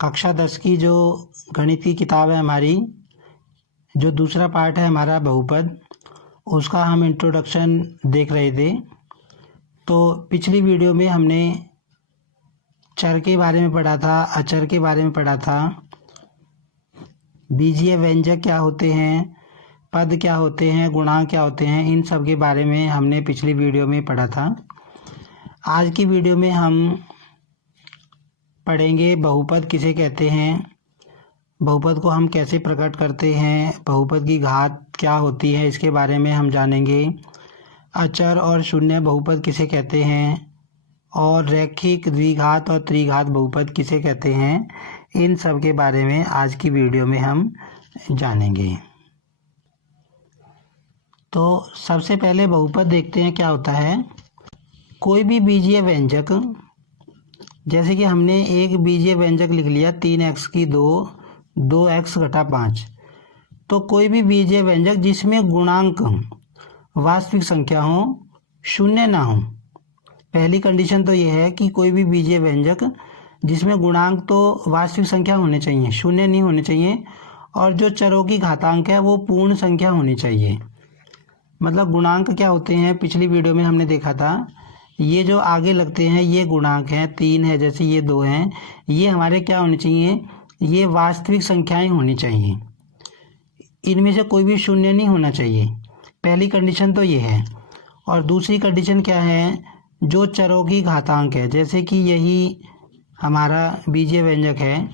कक्षा 10 की जो गणित की किताब है हमारी, जो दूसरा पार्ट है हमारा बहुपद, उसका हम इंट्रोडक्शन देख रहे थे। तो पिछली वीडियो में हमने चर के बारे में पढ़ा था, अचर के बारे में पढ़ा था, बीजीय व्यंजक क्या होते हैं, पद क्या होते हैं, गुणांक क्या होते हैं, इन सब के बारे में हमने पिछली वीडियो में पढ़ा था। आज की वीडियो में हम पढ़ेंगे बहुपद किसे कहते हैं, बहुपद को हम कैसे प्रकट करते हैं, बहुपद की घात क्या होती है इसके बारे में हम जानेंगे। अचर और शून्य बहुपद किसे कहते हैं और रैखिक द्विघात और त्रिघात बहुपद किसे कहते हैं, इन सब के बारे में आज की वीडियो में हम जानेंगे। तो सबसे पहले बहुपद देखते हैं क्या होता है। कोई भी बीजीय व्यंजक, जैसे कि हमने एक बीजीय व्यंजक लिख लिया 3x की 2x घटा 5। तो कोई भी बीजीय व्यंजक जिसमें गुणांक वास्तविक संख्या हो, शून्य ना हो। पहली कंडीशन तो ये है कि कोई भी बीजीय व्यंजक जिसमें गुणांक तो वास्तविक संख्या होने चाहिए, शून्य नहीं होने चाहिए, और जो चरों की घातांक है वो पूर्ण संख्या होनी चाहिए। मतलब गुणांक क्या होते हैं, पिछली वीडियो में हमने देखा था, ये जो आगे लगते हैं ये गुणांक हैं, 3 है, जैसे ये 2 हैं, ये हमारे क्या होने चाहिए, ये वास्तविक संख्याएं होनी चाहिए। इनमें से कोई भी शून्य नहीं होना चाहिए। पहली कंडीशन तो ये है। और दूसरी कंडीशन क्या है, जो चरों की घातांक है, जैसे कि यही हमारा बीजीय व्यंजक है,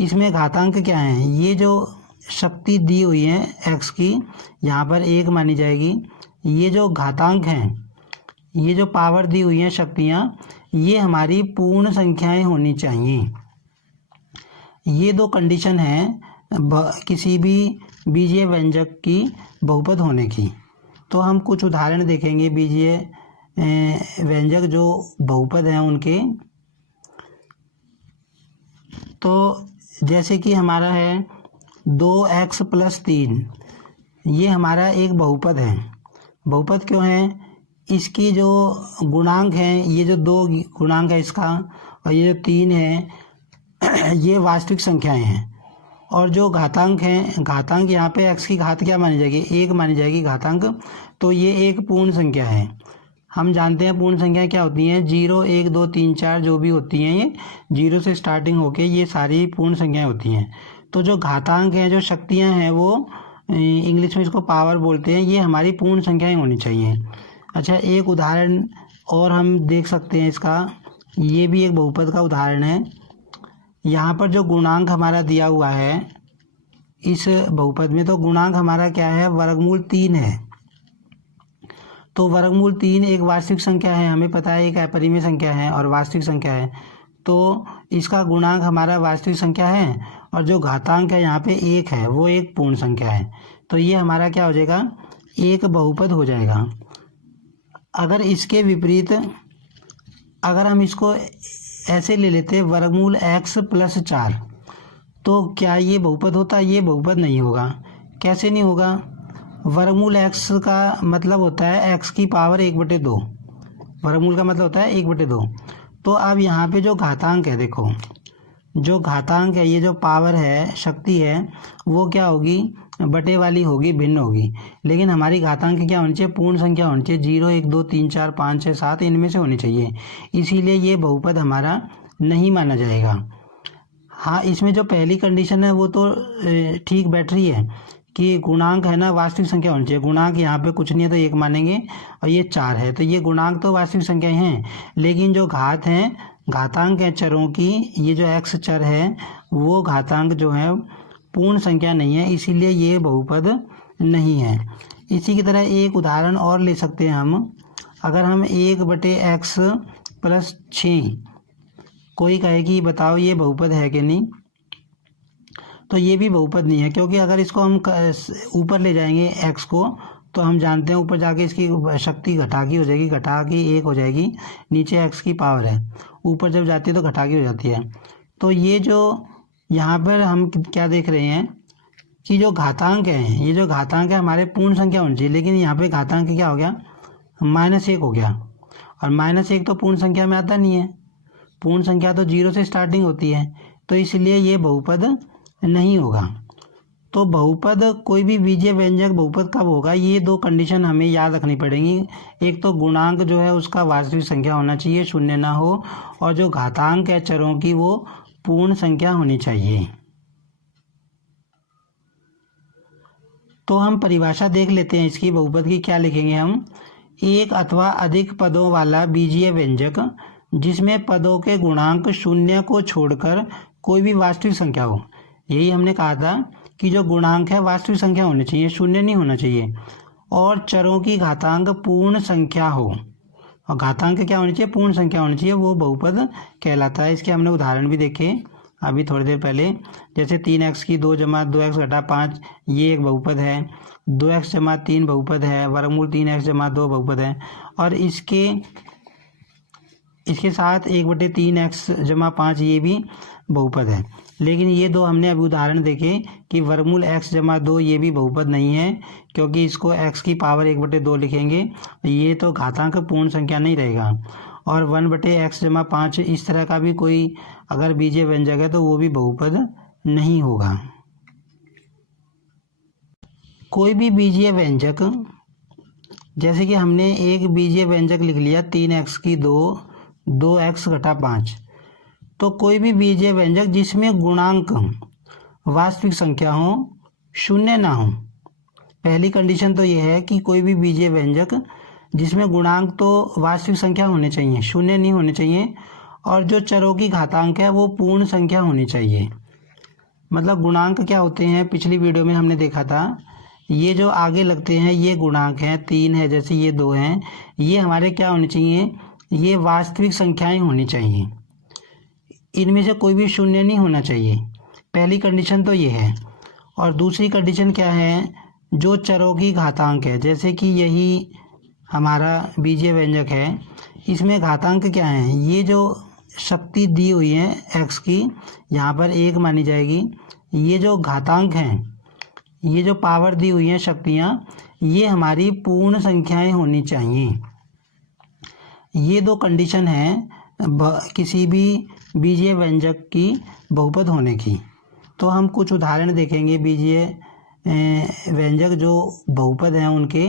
इसमें घातांक क्या है, ये जो शक्ति दी हुई है x की, यहाँ पर 1 मानी जाएगी। ये जो घातांक हैं, ये जो पावर दी हुई हैं शक्तियाँ, ये हमारी पूर्ण संख्याएं होनी चाहिए। ये दो कंडीशन हैं किसी भी बीजीय व्यंजक की बहुपद होने की। तो हम कुछ उदाहरण देखेंगे बीजीय व्यंजक जो बहुपद हैं उनके। तो जैसे कि हमारा है 2x + 3, ये हमारा एक बहुपद है। बहुपद क्यों है, इसकी जो गुणांक हैं, ये जो 2 गुणांक है इसका, और ये जो 3 है, ये वास्तविक संख्याएं हैं। और जो घातांक हैं, घातांक यहाँ पे x की घात क्या मानी जाएगी, 1 मानी जाएगी घातांक। तो ये एक पूर्ण संख्या है। हम जानते हैं पूर्ण संख्याएं क्या होती हैं, 0, 1, 2, 3, 4 जो भी होती हैं, ये 0 से स्टार्टिंग होके ये सारी पूर्ण संख्याएं होती हैं। तो जो घातांक हैं, जो शक्तियाँ हैं, वो इंग्लिश में इसको पावर बोलते हैं, ये हमारी पूर्ण संख्याएं होनी चाहिए। अच्छा, एक उदाहरण और हम देख सकते हैं इसका, ये भी एक बहुपद का उदाहरण है। यहाँ पर जो गुणांक हमारा दिया हुआ है इस बहुपद में, तो गुणांक हमारा क्या है, वर्गमूल 3 है। तो वर्गमूल 3 एक वास्तविक संख्या है, हमें पता है एक अपरिमेय संख्या है और वास्तविक संख्या है। तो इसका गुणांक हमारा वास्तविक संख्या है, और जो घातांक है यहाँ पे 1 है, वो एक पूर्ण संख्या है। तो ये हमारा क्या हो जाएगा, एक बहुपद हो जाएगा। अगर इसके विपरीत, अगर हम इसको ऐसे ले लेते वर्गमूल x + 4, तो क्या ये बहुपद होता, ये बहुपद नहीं होगा। कैसे नहीं होगा, वर्गमूल x का मतलब होता है x की पावर 1/2, वर्गमूल का मतलब होता है 1/2। तो अब यहाँ पे जो घातांक है, देखो जो घातांक है, ये जो पावर है, शक्ति है, वो क्या होगी, बटे वाली होगी, भिन्न होगी। लेकिन हमारी घातांक क्या होनी चाहिए, पूर्ण संख्या होनी चाहिए, 0, 1, 2, 3, 4, 5, 6, 7 इनमें से होनी चाहिए। इसीलिए ये बहुपद हमारा नहीं माना जाएगा। हाँ, इसमें जो पहली कंडीशन है वो तो ठीक बैठ रही है कि गुणांक है ना वास्तविक संख्या होनी चाहिए। गुणांक यहाँ पे कुछ नहीं है तो 1 मानेंगे, और ये 4 है, तो ये गुणांक तो वास्तविक संख्याएं हैं। लेकिन जो घात हैं, घातांक हैं चरों की, ये जो x चर है, वो घातांक जो है पूर्ण संख्या नहीं है, इसीलिए ये बहुपद नहीं है। इसी की तरह एक उदाहरण और ले सकते हैं हम। अगर हम 1/x + 6 कोई कहे कि बताओ ये बहुपद है कि नहीं, तो ये भी बहुपद नहीं है, क्योंकि अगर इसको हम ऊपर ले जाएंगे x को, तो हम जानते हैं ऊपर जाके इसकी शक्ति घटा की हो जाएगी, घटा की 1 हो जाएगी, नीचे x की पावर है, ऊपर जब जाती है तो घटा की हो जाती है। तो ये जो यहाँ पर हम क्या देख रहे हैं कि जो घातांक है, ये जो घातांक है हमारे पूर्ण संख्या होनी चाहिए, लेकिन यहाँ पे घातांक क्या हो गया, -1 हो गया। और -1 तो पूर्ण संख्या में आता नहीं है, पूर्ण संख्या तो 0 से स्टार्टिंग होती है, तो इसलिए ये बहुपद नहीं होगा। तो बहुपद, कोई भी बीजीय व्यंजक बहुपद कब होगा, ये दो कंडीशन हमें याद रखनी पड़ेंगी। एक तो गुणांक जो है उसका वास्तविक संख्या होना चाहिए, शून्य ना हो, और जो घातांक है चरों की वो पूर्ण संख्या होनी चाहिए। तो हम परिभाषा देख लेते हैं इसकी बहुपद की। क्या लिखेंगे हम, एक अथवा अधिक पदों वाला बीजीय व्यंजक जिसमें पदों के गुणांक शून्य को छोड़कर कोई भी वास्तविक संख्या हो। यही हमने कहा था कि जो गुणांक है वास्तविक संख्या होनी चाहिए, शून्य नहीं होना चाहिए, और चरों की घातांक पूर्ण संख्या हो। और घातांक क्या होनी चाहिए, पूर्ण संख्या होनी चाहिए, वो बहुपद कहलाता है। इसके हमने उदाहरण भी देखे अभी थोड़ी देर पहले। जैसे 3x की 2 जमा 2x घटा 5, ये एक बहुपद है। 2x जमा 3 बहुपद है। वर्गमूल 3x जमा 2 बहुपद है। और इसके साथ 1/3x जमा 5 ये भी बहुपद है। लेकिन ये दो हमने अभी उदाहरण देखे कि वर्गमूल x जमा 2 ये भी बहुपद नहीं है, क्योंकि इसको x की पावर 1/2 लिखेंगे, ये तो घातांक पूर्ण संख्या नहीं रहेगा। और 1/x जमा 5 इस तरह का भी कोई अगर बीजीय व्यंजक है तो वो भी बहुपद नहीं होगा। कोई भी बीजीय व्यंजक, जैसे कि हमने एक बीजीय व्यंजक लिख लिया 3x की 2 2x घटा 5, तो कोई भी बीजीय व्यंजक जिसमें गुणांक वास्तविक संख्या हो, शून्य ना हो। पहली कंडीशन तो यह है कि कोई भी बीजीय व्यंजक जिसमें गुणांक तो वास्तविक संख्या होने चाहिए, शून्य नहीं होने चाहिए, और जो चरों की घातांक है वो पूर्ण संख्या होनी चाहिए। मतलब गुणांक क्या होते हैं, पिछली वीडियो में हमने देखा था, ये जो आगे लगते हैं ये गुणांक हैं, 3 है जैसे ये 2 हैं, ये हमारे क्या होने चाहिए, ये वास्तविक संख्याएं होनी चाहिए, इनमें से कोई भी शून्य नहीं होना चाहिए। पहली कंडीशन तो ये है। और दूसरी कंडीशन क्या है, जो चरों की घातांक है, जैसे कि यही हमारा बीजीय व्यंजक है, इसमें घातांक क्या है, ये जो शक्ति दी हुई है x की, यहाँ पर 1 मानी जाएगी। ये जो घातांक हैं, ये जो पावर दी हुई हैं शक्तियाँ, ये हमारी पूर्ण संख्याएं होनी चाहिए। ये दो कंडीशन हैं किसी भी बीजीय व्यंजक की बहुपद होने की। तो हम कुछ उदाहरण देखेंगे बीजीय व्यंजक जो बहुपद हैं उनके।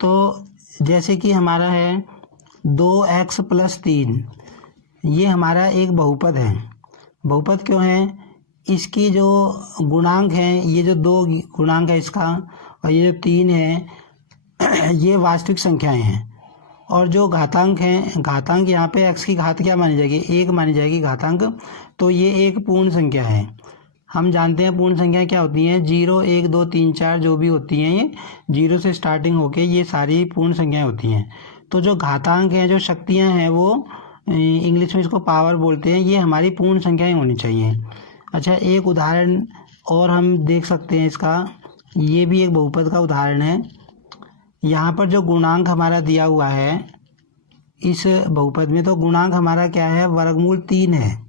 तो जैसे कि हमारा है 2x + 3, ये हमारा एक बहुपद है। बहुपद क्यों है, इसकी जो गुणांक हैं, ये जो 2 गुणांक है इसका, और ये जो 3 है, ये वास्तविक संख्याएं हैं। और जो घातांक हैं, घातांक यहाँ पे x की घात क्या मानी जाएगी, 1 मानी जाएगी घातांक, तो ये एक पूर्ण संख्या है। हम जानते हैं पूर्ण संख्या क्या होती हैं, 0 1 2 3 4 जो भी होती हैं, ये 0 से स्टार्टिंग होके ये सारी पूर्ण संख्याएं होती हैं। तो जो घातांक हैं, जो शक्तियां हैं, वो इंग्लिश में इसको पावर बोलते हैं, ये हमारी पूर्ण संख्याएं होनी चाहिए। अच्छा, एक उदाहरण और हम देख सकते हैं इसका, ये भी एक बहुपद का उदाहरण है। यहाँ पर जो गुणांक हमारा दिया हुआ है इस बहुपद में, तो गुणांक हमारा क्या है, वर्गमूल 3 है।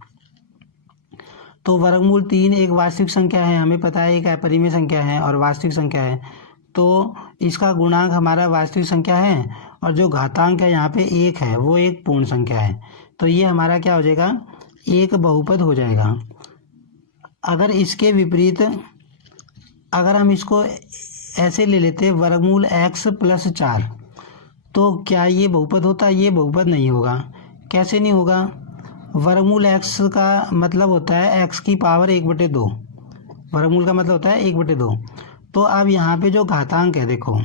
तो वर्गमूल 3 एक वास्तविक संख्या है, हमें पता है एक अपरिमेय संख्या है और वास्तविक संख्या है, तो इसका गुणांक हमारा वास्तविक संख्या है, और जो घातांक है यहाँ पे 1 है, वो एक पूर्ण संख्या है। तो ये हमारा क्या हो जाएगा, एक बहुपद हो जाएगा। अगर इसके विपरीत, अगर हम इसको ऐसे ले लेते वर्गमूल x + 4, तो क्या ये बहुपद होता है, ये बहुपद नहीं होगा। कैसे नहीं होगा, वर्गमूल x का मतलब होता है x की पावर 1/2, वर्गमूल का मतलब होता है 1/2। तो अब यहाँ पे जो घातांक है, देखो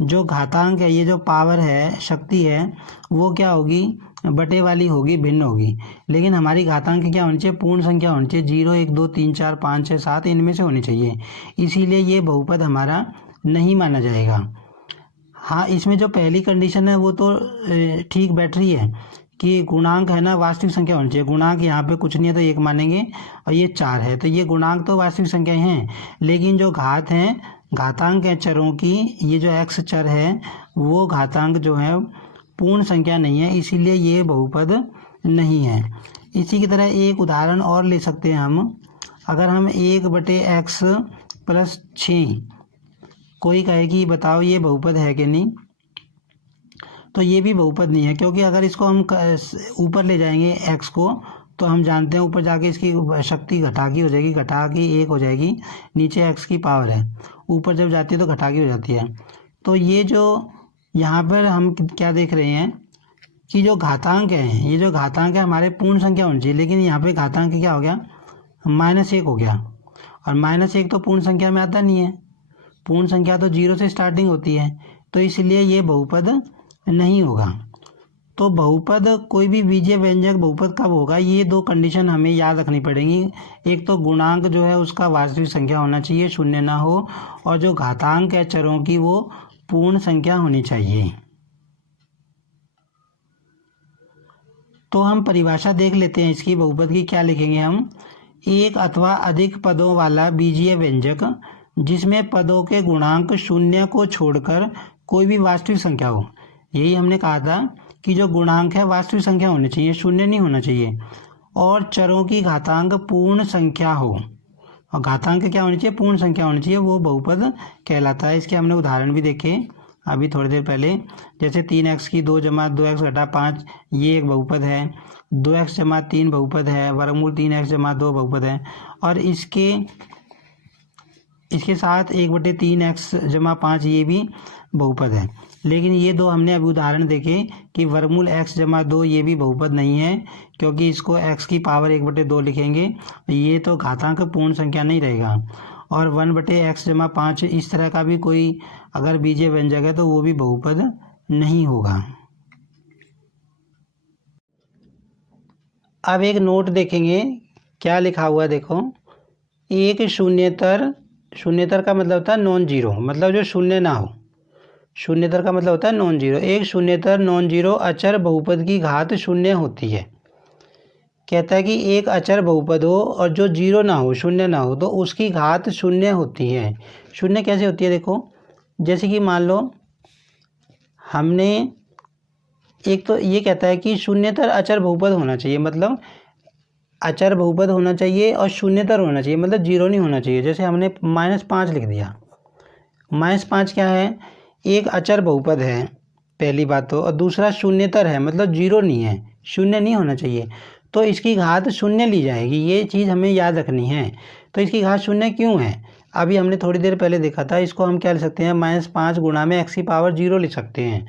जो घातांक है, ये जो पावर है, शक्ति है, वो क्या होगी, बटे वाली होगी, भिन्न होगी। लेकिन हमारी घातांक क्या होनी चाहिए, पूर्ण संख्या होनी चाहिए, 0 1 2 3 4 5 6 7 इनमें से होनी चाहिए। इसीलिए ये बहुपद हमारा नहीं माना जाएगा। हाँ, इसमें जो पहली कंडीशन है वो तो ठीक बैठ रही है कि गुणांक है ना वास्तविक संख्या होनी चाहिए। गुणांक यहाँ पे कुछ नहीं है तो 1 मानेंगे, और ये 4 है, तो ये गुणांक तो वास्तविक संख्याएं हैं। लेकिन जो घात हैं, घातांक हैं चरों की, ये जो x चर है, वो घातांक जो है पूर्ण संख्या नहीं है, इसीलिए ये बहुपद नहीं है। इसी की तरह एक उदाहरण और ले सकते हैं हम। अगर हम 1/x + 6, कोई कहे कि बताओ ये बहुपद है कि नहीं, तो ये भी बहुपद नहीं है, क्योंकि अगर इसको हम ऊपर ले जाएंगे x को, तो हम जानते हैं ऊपर जाके इसकी शक्ति घटा की हो जाएगी, घटा की 1 हो जाएगी, नीचे x की पावर है, ऊपर जब जाती है तो घटा की हो जाती है। तो ये जो यहाँ पर हम क्या देख रहे हैं कि जो घातांक है, ये जो घातांक है हमारे पूर्ण संख्या होनी चाहिए, लेकिन यहाँ पे घातांक क्या हो गया, -1 हो गया। और -1 तो पूर्ण संख्या में आता नहीं है, पूर्ण संख्या तो 0 से स्टार्टिंग होती है, तो इसलिए ये बहुपद नहीं होगा। तो बहुपद, कोई भी बीजीय व्यंजक बहुपद कब होगा, ये 2 कंडीशन हमें याद रखनी पड़ेंगी। एक तो गुणांक जो है उसका वास्तविक संख्या होना चाहिए, शून्य ना हो, और जो घातांक है चरों की वो पूर्ण संख्या होनी चाहिए। तो हम परिभाषा देख लेते हैं इसकी, बहुपद की क्या लिखेंगे हम। एक अथवा अधिक पदों वाला बीजीय व्यंजक जिसमें पदों के गुणांक शून्य को छोड़कर कोई भी वास्तविक संख्या हो। यही हमने कहा था कि जो गुणांक है वास्तविक संख्या होनी चाहिए, शून्य नहीं होना चाहिए, और चरों की घातांक पूर्ण संख्या हो। और घातांक क्या होनी चाहिए, पूर्ण संख्या होनी चाहिए, वो बहुपद कहलाता है। इसके हमने उदाहरण भी देखे अभी थोड़ी देर पहले, जैसे 3x की 2 जमा 2x घटा 5, ये एक बहुपद है। 2x जमा 3 बहुपद है। वर्गमूल 3x जमा 2 बहुपद है। और इसके साथ 1/3x जमा 5 ये भी बहुपद है। लेकिन ये 2 हमने अभी उदाहरण देखे कि वर्गमूल x जमा 2 ये भी बहुपद नहीं है, क्योंकि इसको x की पावर 1/2 लिखेंगे, ये तो घातांक पूर्ण संख्या नहीं रहेगा। और 1/x जमा 5 इस तरह का भी कोई अगर बीजीय व्यंजक है तो वो भी बहुपद नहीं होगा। अब एक नोट देखेंगे क्या लिखा हुआ है, देखो। एक शून्येतर का मतलब होता है नॉन जीरो, मतलब जो शून्य ना हो। शून्येतर का मतलब होता है नॉन जीरो। एक शून्येतर नॉन जीरो अचर बहुपद की घात शून्य होती है। कहता है कि एक अचर बहुपद हो और जो जीरो ना हो, शून्य ना हो, तो उसकी घात शून्य होती है। शून्य कैसे होती है, देखो। जैसे कि मान लो हमने एक तो ये कहता है कि शून्येतर अचर बहुपद होना चाहिए, मतलब अचर बहुपद होना चाहिए और शून्येतर होना चाहिए, मतलब जीरो नहीं होना चाहिए। जैसे हमने -5 लिख दिया। -5 क्या है, एक अचर बहुपद है पहली बात तो, और दूसरा शून्येतर है, मतलब जीरो नहीं है, शून्य नहीं होना चाहिए, तो इसकी घात शून्य ली जाएगी। ये चीज़ हमें याद रखनी है। तो इसकी घात शून्य क्यों है, अभी हमने थोड़ी देर पहले देखा था। इसको हम क्या लिख सकते हैं, -5 गुणा में x की पावर 0 लिख सकते हैं।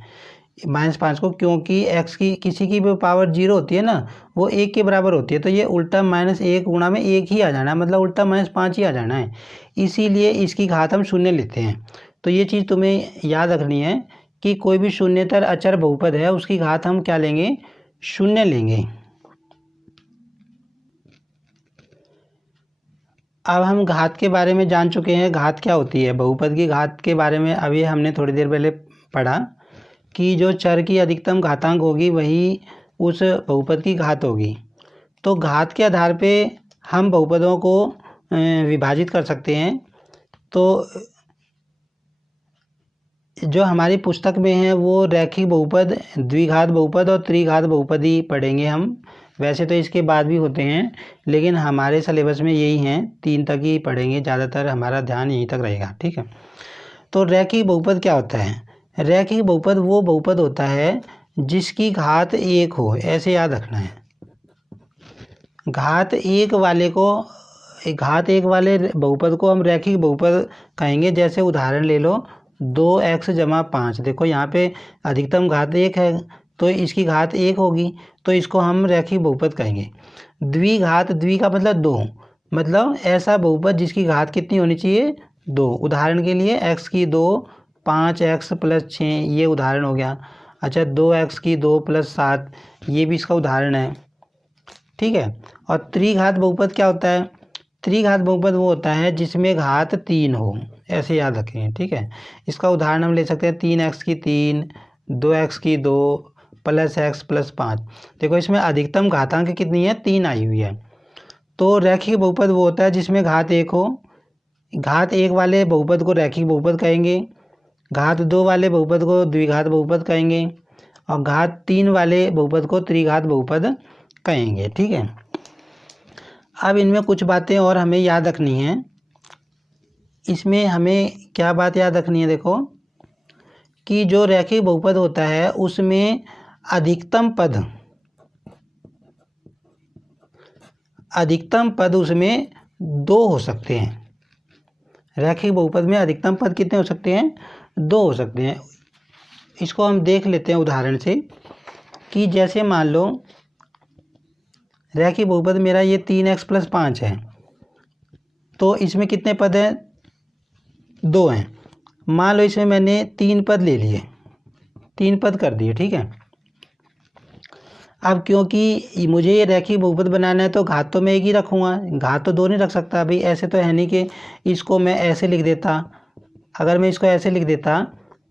-5 को, क्योंकि x की किसी की भी पावर 0 होती है ना, वो 1 के बराबर होती है, तो ये उल्टा -1 गुणा में 1 ही आ जाना है, मतलब उल्टा -5 ही आ जाना है। इसीलिए इसकी घात हम शून्य लेते हैं। तो ये चीज़ तुम्हें याद रखनी है कि कोई भी शून्येतर अचर बहुपद है उसकी घात हम क्या लेंगे, शून्य लेंगे। अब हम घात के बारे में जान चुके हैं, घात क्या होती है। बहुपद की घात के बारे में अभी हमने थोड़ी देर पहले पढ़ा कि जो चर की अधिकतम घातांक होगी वही उस बहुपद की घात होगी। तो घात के आधार पे हम बहुपदों को विभाजित कर सकते हैं। तो जो हमारी पुस्तक में है वो रैखिक बहुपद, द्विघात बहुपद और त्रिघात बहुपद ही पढ़ेंगे हम। वैसे तो इसके बाद भी होते हैं, लेकिन हमारे सिलेबस में यही हैं, 3 तक ही पढ़ेंगे, ज़्यादातर हमारा ध्यान यहीं तक रहेगा, ठीक है। तो रैखिक बहुपद क्या होता है, रैखिक बहुपद वो बहुपद होता है जिसकी घात 1 हो, ऐसे याद रखना है। घात 1 वाले बहुपद को हम रैखिक बहुपद कहेंगे। जैसे उदाहरण ले लो 2x जमा 5, देखो यहाँ पे अधिकतम घात 1 है तो इसकी घात 1 होगी, तो इसको हम रैखिक बहुपद कहेंगे। द्विघात, द्वि का मतलब 2, मतलब ऐसा बहुपद जिसकी घात कितनी होनी चाहिए, 2। उदाहरण के लिए x की 2, 5x + 6, ये उदाहरण हो गया। अच्छा, 2x की 2 + 7, ये भी इसका उदाहरण है, ठीक है। और त्रिघात बहुपद क्या होता है, त्रिघात बहुपद वो होता है जिसमें घात 3 हो, ऐसे याद रखें, ठीक है। इसका उदाहरण हम ले सकते हैं 3x की 3, 2x की 2 + x + 5। देखो इसमें अधिकतम घातांक कितनी है, 3 आई हुई है। तो रैखिक बहुपद वो होता है जिसमें घात 1 हो। घात 1 वाले बहुपद को रैखिक बहुपद कहेंगे, घात 2 वाले बहुपद को द्विघात बहुपद कहेंगे, और घात 3 वाले बहुपद को त्रिघात बहुपद कहेंगे, ठीक है। अब इनमें कुछ बातें और हमें याद रखनी हैं। इसमें हमें क्या बात याद रखनी है, देखो कि जो रैखिक बहुपद होता है उसमें अधिकतम पद उसमें 2 हो सकते हैं। रैखिक बहुपद में अधिकतम पद कितने हो सकते हैं? 2 हो सकते हैं। इसको हम देख लेते हैं उदाहरण से कि जैसे मान लो रैखिक बहुपद मेरा ये 3x + 5 है, तो इसमें कितने पद हैं? 2 हैं। मान लो इसमें मैंने 3 पद ले लिए, 3 पद कर दिए, ठीक है। अब क्योंकि मुझे ये रैखिक बहुपद बनाना है तो घात तो मैं एक ही रखूँगा, घात तो 2 नहीं रख सकता भाई। ऐसे तो है नहीं कि इसको मैं ऐसे लिख देता। अगर मैं इसको ऐसे लिख देता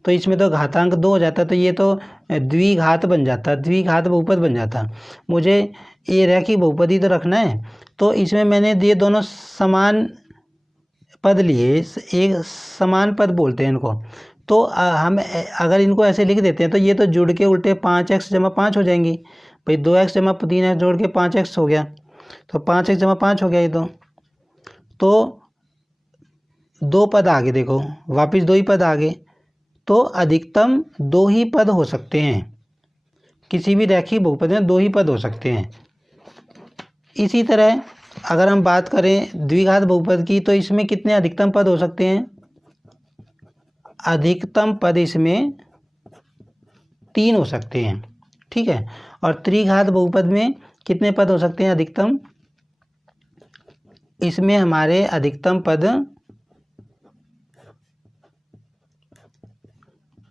तो इसमें तो घातांक 2 हो जाता, तो ये तो द्विघात बन जाता, द्विघात बहुपद बन जाता। मुझे ये रैखिक बहुपद ही तो रखना है, तो इसमें मैंने ये दोनों समान पद लिए, एक समान पद बोलते हैं इनको। तो हम अगर इनको ऐसे लिख देते हैं तो ये तो जुड़ के उल्टे 5x + 5 हो जाएंगी भाई। 2x + 3x जोड़ के 5x हो गया, तो 5x + 5 हो गया ये तो 2 पद आगे देखो, वापस 2 ही पद आगे। तो अधिकतम 2 ही पद हो सकते हैं, किसी भी रैखिक बहुपद में 2 ही पद हो सकते हैं। इसी तरह अगर हम बात करें द्विघात बहुपद की, तो इसमें कितने अधिकतम पद हो सकते हैं? अधिकतम पद इसमें 3 हो सकते हैं, ठीक है। और त्रिघात बहुपद में कितने पद हो सकते हैं अधिकतम? इसमें हमारे अधिकतम पद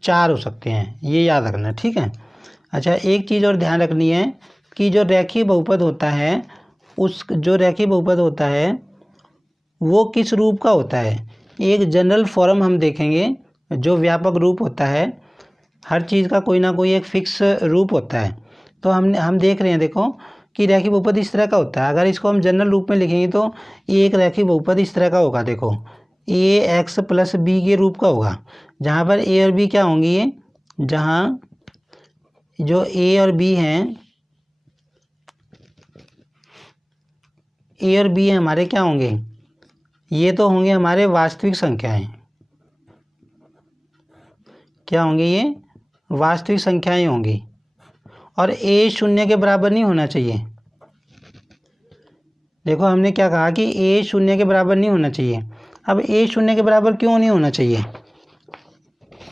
4 हो सकते हैं, ये याद रखना, ठीक है। अच्छा, एक चीज़ और ध्यान रखनी है कि जो रैखिक बहुपद होता है वो किस रूप का होता है। एक जनरल फॉर्म हम देखेंगे, जो व्यापक रूप होता है। हर चीज़ का कोई ना कोई एक फिक्स रूप होता है। तो हम देख रहे हैं, देखो कि रैखिक बहुपद इस तरह का होता है। अगर इसको हम जनरल रूप में लिखेंगे तो ये एक रैखिक बहुपद इस तरह का होगा, देखो ax + b के रूप का होगा, जहाँ पर a और b क्या होंगी, ये जहाँ जो a और b हैं, a और b हमारे क्या होंगे? ये तो होंगे हमारे वास्तविक संख्याएं। क्या होंगे? ये वास्तविक संख्याएं होंगी। और a 0 के बराबर नहीं होना चाहिए। देखो हमने क्या कहा कि a 0 के बराबर नहीं होना चाहिए। अब a 0 के बराबर क्यों नहीं होना चाहिए?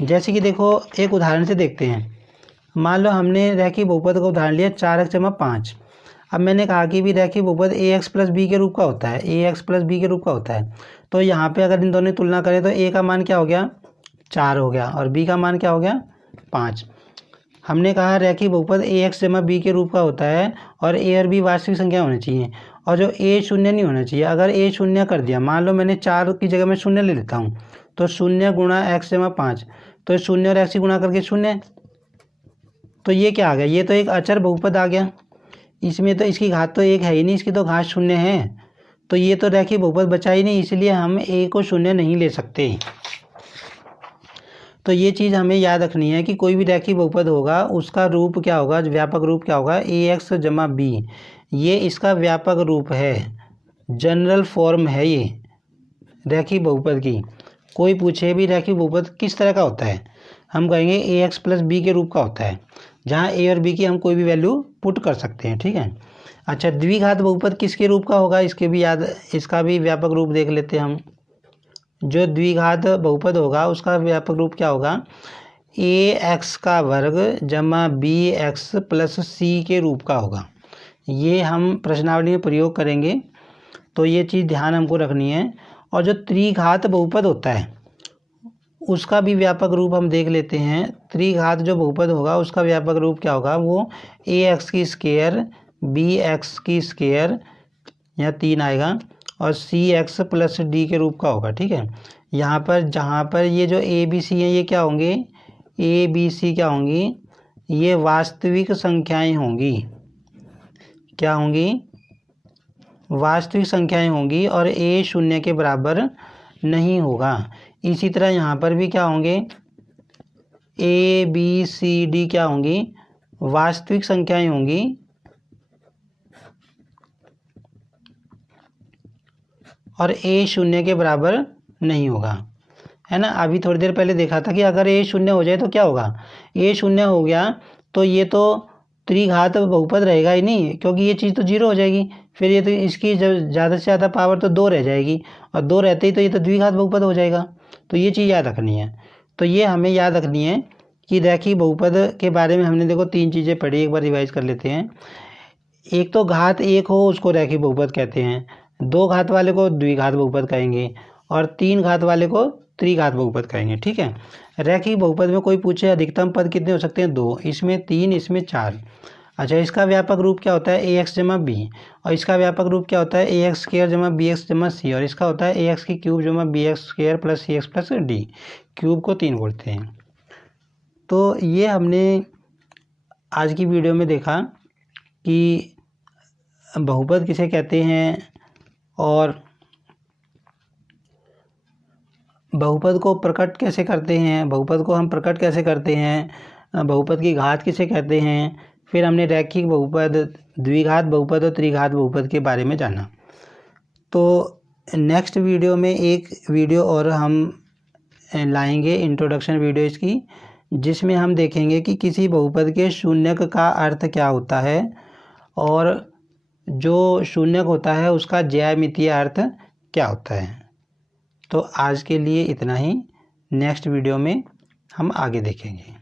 जैसे कि देखो एक उदाहरण से देखते हैं। मान लो हमने रैखिक बहुपद का उदाहरण लिया 4x + 5। अब मैंने कहा कि भी रैखिक बहुपद ax + b के रूप का होता है, ax + b के रूप का होता है। तो यहाँ पे अगर इन दोनों की तुलना करें तो a का मान क्या हो गया? 4 हो गया, और b का मान क्या हो गया? 5। हमने कहा रैखिक बहुपद ax + b के रूप का होता है और a और b वास्तविक संख्या होनी चाहिए, और जो a 0 नहीं होना चाहिए। अगर a 0 कर दिया, मान लो मैंने 4 की जगह में 0 ले लेता हूँ, तो 0 × x + 5, तो 0 और x की गुणा करके 0, तो ये क्या आ गया? ये तो एक अचर बहुपद आ गया। इसमें तो इसकी घात तो 1 है ही नहीं, इसकी तो घात 0 है। तो ये तो रैखिक बहुपद बचा ही नहीं, इसलिए हम a को 0 नहीं ले सकते। तो ये चीज़ हमें याद रखनी है कि कोई भी रैखिक बहुपद होगा उसका रूप क्या होगा, व्यापक रूप क्या होगा? ax + b। ये इसका व्यापक रूप है, जनरल फॉर्म है ये रैखिक बहुपद की। कोई पूछे भी रैखिक बहुपद किस तरह का होता है, हम कहेंगे ax + b के रूप का होता है, जहाँ a और b की हम कोई भी वैल्यू पुट कर सकते हैं, ठीक है। अच्छा, द्विघात बहुपद किसके रूप का होगा? इसका भी व्यापक रूप देख लेते हैं हम। जो द्विघात बहुपद होगा उसका व्यापक रूप क्या होगा? ax² + bx + c के रूप का होगा। ये हम प्रश्नावली में प्रयोग करेंगे, तो ये चीज़ ध्यान हमको रखनी है। और जो त्रिघात बहुपद होता है उसका भी व्यापक रूप हम देख लेते हैं। त्रिघात जो बहुपद होगा उसका व्यापक रूप क्या होगा? वो ax² bx² या 3 आएगा, और cx + d के रूप का होगा, ठीक है। यहाँ पर जहाँ पर ये जो a b c हैं, ये क्या होंगे? a b c क्या होंगी? ये वास्तविक संख्याएं होंगी। क्या होंगी? वास्तविक संख्याएं होंगी, और a 0 के बराबर नहीं होगा। इसी तरह यहाँ पर भी क्या होंगे? a b c d क्या होंगी? वास्तविक संख्याएं होंगी, और a 0 के बराबर नहीं होगा। है ना। अभी थोड़ी देर पहले देखा था कि अगर ए शून्य हो जाए तो क्या होगा, ए शून्य हो गया तो ये तो त्रिघात बहुपद रहेगा ही नहीं, क्योंकि ये चीज़ तो जीरो हो जाएगी। फिर ये तो इसकी जब ज़्यादा से ज़्यादा पावर तो 2 रह जाएगी, और 2 रहते ही तो ये तो द्विघात बहुपद हो जाएगा। तो ये चीज़ याद रखनी है। तो ये हमें याद रखनी है कि रैखिक बहुपद के बारे में हमने देखो 3 चीज़ें पढ़ी, एक बार रिवाइज कर लेते हैं। एक तो घात 1 हो उसको रैखिक बहुपद कहते हैं, 2 घात वाले को द्विघात बहुपद कहेंगे, और 3 घात वाले को त्रिघात बहुपद कहेंगे। ठीक है। रैखिक बहुपद में कोई पूछे अधिकतम पद कितने हो सकते हैं, 2, इसमें 3, इसमें 4। अच्छा, इसका व्यापक रूप क्या होता है, ए एक्स जमा बी, और इसका व्यापक रूप क्या होता है, ए एक्स स्क्र जमा बी एक्स जमा सी, और इसका होता है ए एक्स की क्यूब जमा बी एक्स स्क्र प्लस सी एक्स प्लस डी। क्यूब को 3 बोलते हैं। तो ये हमने आज की वीडियो में देखा कि बहुपद किसे कहते हैं, और बहुपद को प्रकट कैसे करते हैं, बहुपद को हम प्रकट कैसे करते हैं, बहुपद की घात किसे कहते हैं। फिर हमने रैखिक बहुपद, द्विघात बहुपद और त्रिघात बहुपद के बारे में जाना। तो नेक्स्ट वीडियो में एक वीडियो और हम लाएंगे, इंट्रोडक्शन वीडियो इसकी, जिसमें हम देखेंगे कि किसी बहुपद के शून्यक का अर्थ क्या होता है, और जो शून्यक होता है उसका ज्यामितीय अर्थ क्या होता है। तो आज के लिए इतना ही, नेक्स्ट वीडियो में हम आगे देखेंगे।